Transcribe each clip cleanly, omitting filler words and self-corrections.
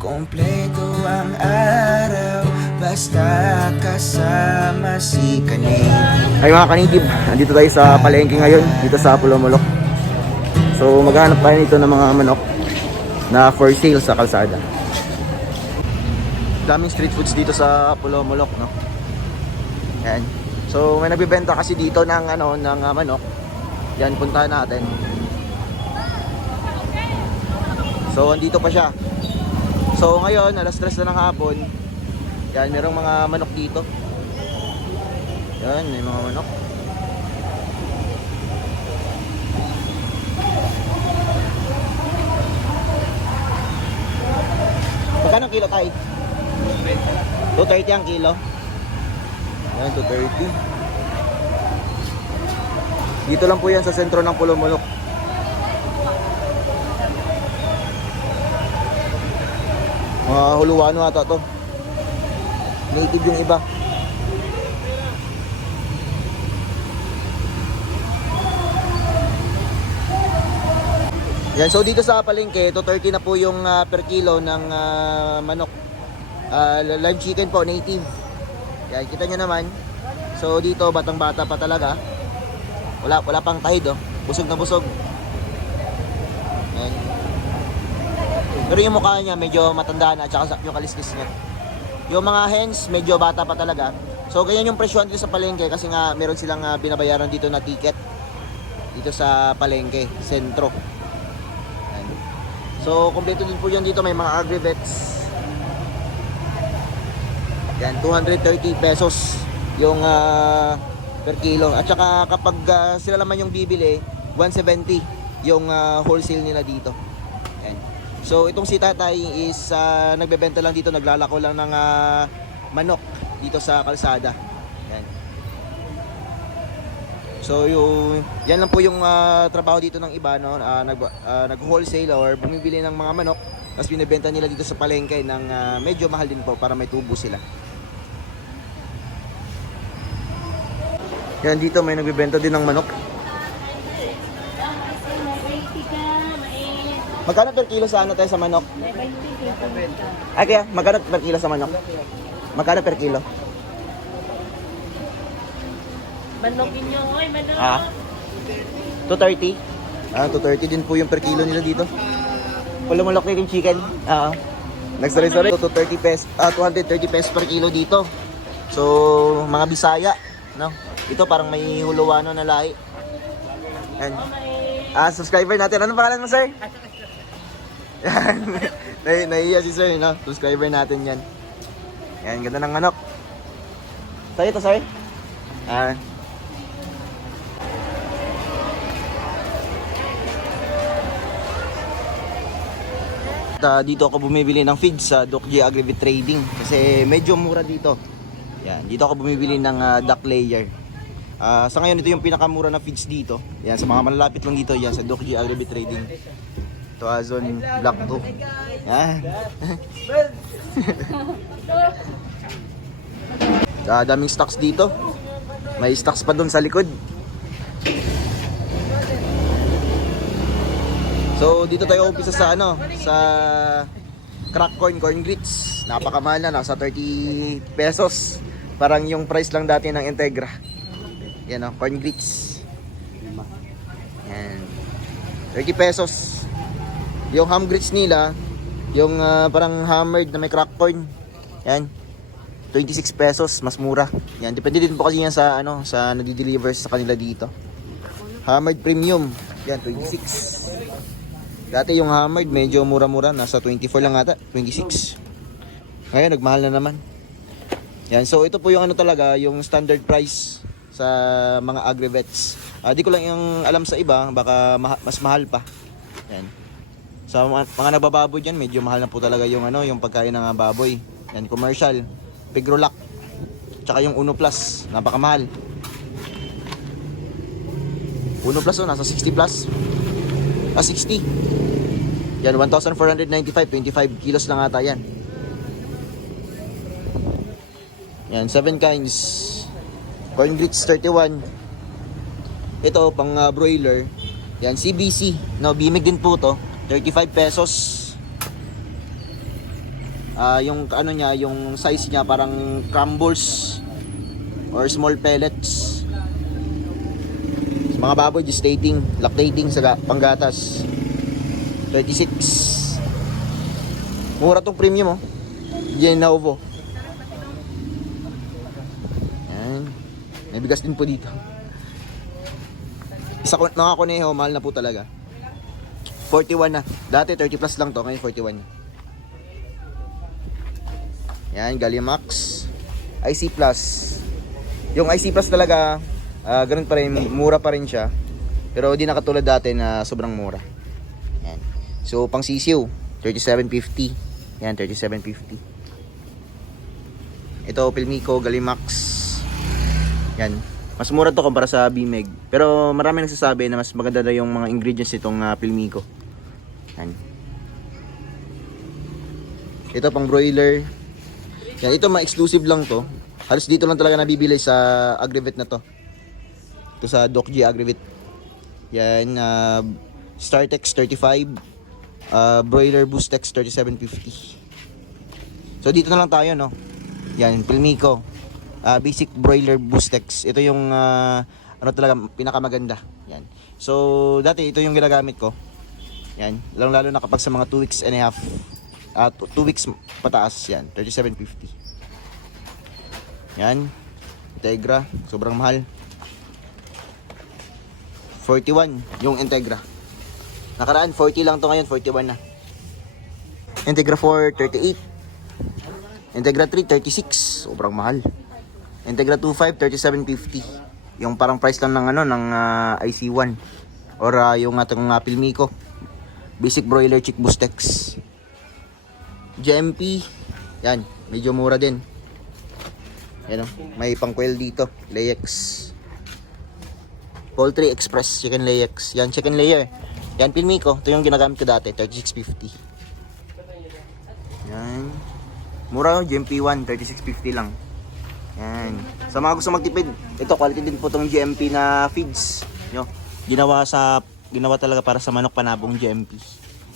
Kompleto ang araw basta kasama si Kanig. Ay mga kanitib, nandito tayo sa palengke ngayon, dito sa Pulomolok. So maghanap tayo nito ng mga manok na for sale sa kalsada. Daming street foods dito sa Pulomolok, no? Yan. So may nagbebenta kasi dito ng manok. Yan, puntahan natin. So andito pa siya. So ngayon, alas 3 na ng hapon. Yan, merong mga manok dito. Yan, may mga manok. Magkano ang kilo tayo? 230 ang kilo. Yan, 230. Dito lang po yan sa sentro ng Pulomolok. Mga Huluano ata to. Native yung iba. Yan, so dito sa palengke, 230 na po yung per kilo ng manok. Live chicken po, native. Yan, kita nyo naman. So dito, batang-bata pa talaga. Wala pang tahid, oh. Busog na busog. Yan. Pero yung mukha niya medyo matanda na at saka yung kaliskis niya. Yung mga hens medyo bata pa talaga. So ganyan yung presyon dito sa palengke kasi nga meron silang binabayaran dito na ticket dito sa palengke, sentro. Yan. So kompleto din po yan dito, may mga agri-vets. Yan, 230 pesos yung per kilo. At saka kapag sila naman yung bibili, 170 yung wholesale nila dito. So itong si tatay is nagbebenta lang dito, naglalako lang ng manok dito sa kalsada. Yan. So yan lang po yung trabaho dito ng iba, no? Nag-wholesale or bumibili ng mga manok, tapos binebenta nila dito sa palengke ng medyo mahal din po para may tubo sila. Yan, dito may nagbebenta din ng manok. Magkano per kilo sa tayo sa manok? Ay kaya, magkano per kilo sa manok? Magkano per kilo? Manokin nyo, oy, manok! 230? 230 din po yung per kilo nila dito. Pulomolok na yung chicken. Nagsaray-saray, 230 pesos, 230 pesos per kilo dito. So, mga Bisaya, no? Ito parang may Huluano na lahi. Yan. Subscriber natin. Anong pangalan mo, sir? Yan. Nahiya si sir, no? Subscriber natin yan. Yan, ganda ng manok. Sa'yo ito, sir? Dito ako bumibili ng feeds sa Doc G Agri-Vet Trading kasi medyo mura dito. Yan, dito ako bumibili ng duck layer. Sa ngayon ito yung pinakamura na feeds dito. Yan, sa mga malalapit lang dito, yan sa Doc G Agri-Vet Trading. Ito Azon Black 2. Yan. Daming stocks dito. May stocks pa doon sa likod. So dito tayo umpisa sa sa crack corn grits. Napakamahal na, nasa 30 pesos. Parang yung price lang dati ng Integra. Yan corn grits. Yan. 30 pesos. Yung ham grits nila, yung parang hammered na may crack corn. Yan. 26 pesos, mas mura. Yan, depende din po kasi yan sa sa nadi-deliver sa kanila dito. Hammered premium. Yan, 26. Dati yung hammered medyo mura-mura, nasa 24 lang ata, 26. Ngayon nagmahal na naman. Yan, so ito po yung talaga, yung standard price sa mga agri-vets. Di ko lang yung alam sa iba, baka mas mahal pa. Yan. Sa mga nagbababoy diyan, medyo mahal na po talaga yung yung pagkain ng baboy. Yan, commercial, Pigrolac. Tsaka yung Uno Plus, napakamahal. Uno Plus nasa 60 plus. 60. Yan, 1,495, 25 kilos lang ata yan. Yan, 7 kinds. Corn grits 31. Ito pang broiler. Yan, CBC. No, bimig din po to. 35 pesos. Yung ano niya, yung size niya parang crumbles or small pellets. Sa mga baboy, gestating, lactating sa panggatas. 26. Mura tong premium, oh. Genovo. Yan. May bigas din po dito. Isa mga kuneho, mahal na po talaga. 41 na. Dati 30 plus lang to, ngayon 41 na. Yan, Gallimax. IC Plus. Yung IC Plus talaga, ganun pa rin, mura pa rin siya. Pero di na katulad dati na sobrang mura. Yan. So, pang sisiw, 37.50. Yan, 37.50. Ito, Pilmico, Gallimax. Yan. Mas mura to kumpara sa Bimeg. Pero marami nagsasabi na mas maganda na yung mga ingredients nitong Pilmico. Yan. Ito, pang broiler. Yan, ito ma-exclusive lang to. Halos dito lang talaga nabibili sa Agrivet na to. Ito sa Doc G Agrivet. Yan, Startex 35, Broiler Boostex 37.50. So dito na lang tayo, no. Yan, Pilmico. Basic Broiler Boostex. Ito yung ano talaga pinakamaganda. Yan. So dati ito yung ginagamit ko. Yan, lalo na kapag sa mga 2 weeks and a half. 2 weeks pataas yan, 37.50. Yan, Integra, sobrang mahal. 41 yung Integra. Nakaraan 40 lang to, ngayon 41 na. Integra 4, 38. Integra 3, 36, sobrang mahal. Integra 25, 37.50. Yung parang price lang ng ano ng IC1 or yung ating Pilmico. Basic Broiler Chick Boostex. GMP, yan, medyo mura din. Yan, may pangkwel dito, Layex. Poultry Express, chicken Layex. Yan, chicken layer. Yan, Pilmico, ito yung ginagamit ko dati, 36.50. Yan. Mura, GMP 1, 36.50 lang. Yan. Sa mga gusto magtipid, ito, quality din po itong GMP na feeds. Yo, ginawa talaga para sa manok panabong GMP.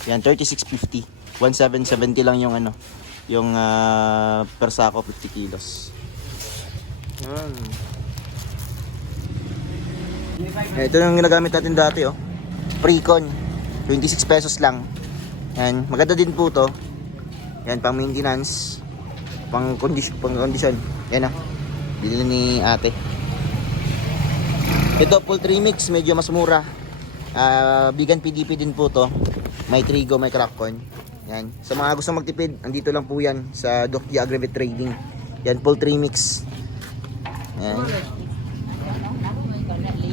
Yan, 36.50. 1770 lang yung ano, yung per sako 50 kilos. Yan. Ito yung ginagamit natin dati, oh. Precon, 26 pesos lang. Yan, maganda din po to. Yan, pang maintenance, pang condition. Yan, ah. Bili ni ate. Ito, poultry mix, medyo mas mura. Vegan PDP din po to. May trigo, may crack corn. Yan. Sa mga gusto magtipid, andito lang po yan sa Doc G Agrivet Trading. Yan, poultry mix. Yan.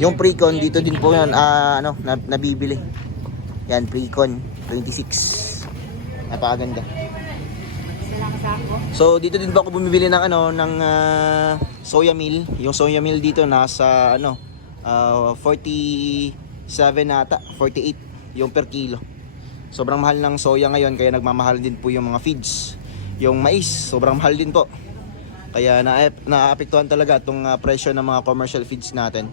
Yung Precon, dito din po yan, nabibili. Yan, Precon, 26. Napakaganda. So, dito din po ako bumibili ng soya meal. Yung soya meal dito nasa 47 ata, 48 yung per kilo. Sobrang mahal ng soya ngayon, kaya nagmamahal din po yung mga feeds. Yung mais, sobrang mahal din po. Kaya naapektuhan talaga itong presyo ng mga commercial feeds natin.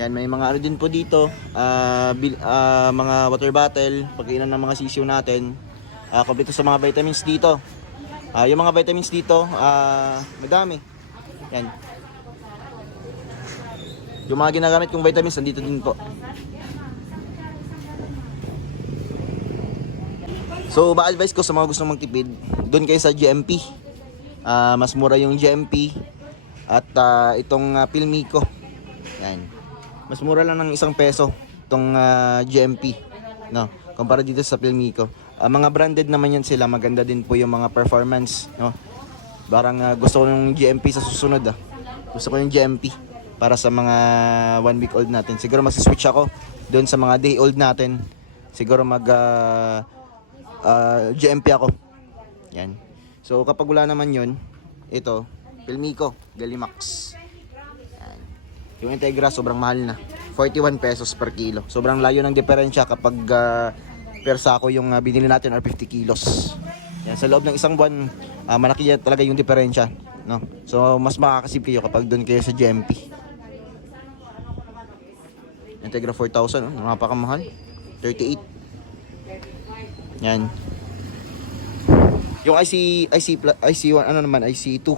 Yan, may mga ano din po dito, mga water bottle, pagkainan ng mga sisiw natin. Kompleto sa mga vitamins dito. Yung mga vitamins dito, madami. Yan. Yung mga ginagamit kong vitamins, nandito din po. So, ba-advise ko sa mga gustong magtipid, doon kayo sa GMP. Mas mura yung GMP at itong Pilmico. Yan. Mas mura lang ng 1 peso itong GMP, no? Kumpara dito sa Pilmico. Mga branded naman yan sila, maganda din po yung mga performance, no? Parang gusto ko yung GMP sa susunod, Gusto ko yung GMP para sa mga 1 week old natin. Siguro mag-switch ako doon sa mga day old natin. Siguro GMP ako. Yan. So kapag wala naman yun, ito, Pilmico, Gallimax. Yan. Yung Integra sobrang mahal na. 41 pesos per kilo. Sobrang layo ng diferensya kapag per sako yung binili natin or 50 kilos. Yan, sa loob ng isang buwan, malaki talaga yung diferensya, no? So mas makakasip kayo kapag doon kayo sa GMP. Integra 4,000, napakamahal. 38. Yan. Yung IC1, ano naman, IC2.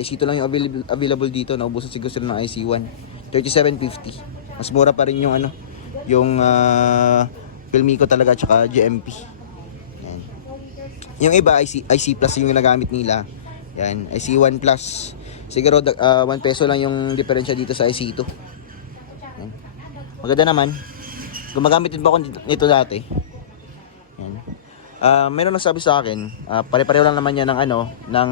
IC2 lang yung available dito. Naubusan siguro sila ng IC1. 3750. Mas mura pa rin yung ano, yung Filmico talaga tsaka GMP. Yan. Yung iba IC Plus yung ginagamit nila. Yan, IC1 Plus. Siguro 1 peso lang yung diferensya dito sa IC2. Yan. Maganda naman. Gumagamit din ba ako nito dati? Yan. Meron nagsabi sa akin, pare-pareho lang naman yan ng ano, ng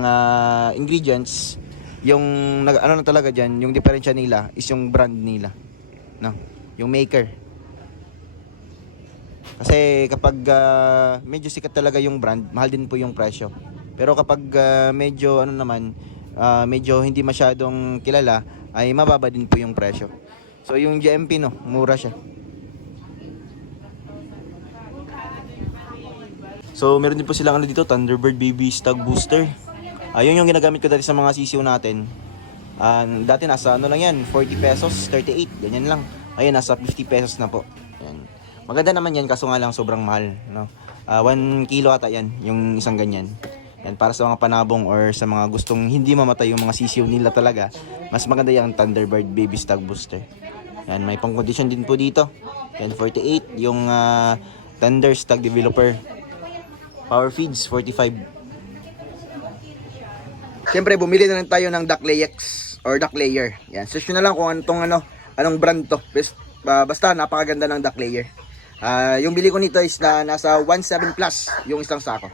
ingredients. Yung ano na talaga diyan, yung diferensya nila is yung brand nila. No, yung maker. Kasi kapag medyo sikat talaga yung brand, mahal din po yung presyo. Pero kapag medyo ano naman, medyo hindi masyadong kilala, ay mababa din po yung presyo. So yung GMP no, mura siya. So meron din po silang ano dito, Thunderbird Baby Stag Booster. Ayun yung ginagamit ko dati sa mga sisiw natin. Dati nasa ano lang yan, 40 pesos, 38, ganyan lang. Ayun, nasa 50 pesos na po. Yan. Maganda naman yan, kaso nga lang sobrang mahal. No? 1 kilo ata yan, yung isang ganyan. Yan, para sa mga panabong or sa mga gustong hindi mamatay yung mga sisiw nila talaga, mas maganda yung Thunderbird Baby Stag Booster. Yan, may pang condition din po dito. Yan, 48, yung Thunder Stag Developer. Power Feeds, 45. Siyempre, bumili na rin tayo ng Duck Layex or Duck Layer. Yan, search nyo na lang kung anong brand to. Basta napakaganda ng Duck Layer. Yung bili ko nito is nasa 1.7 plus yung isang sako.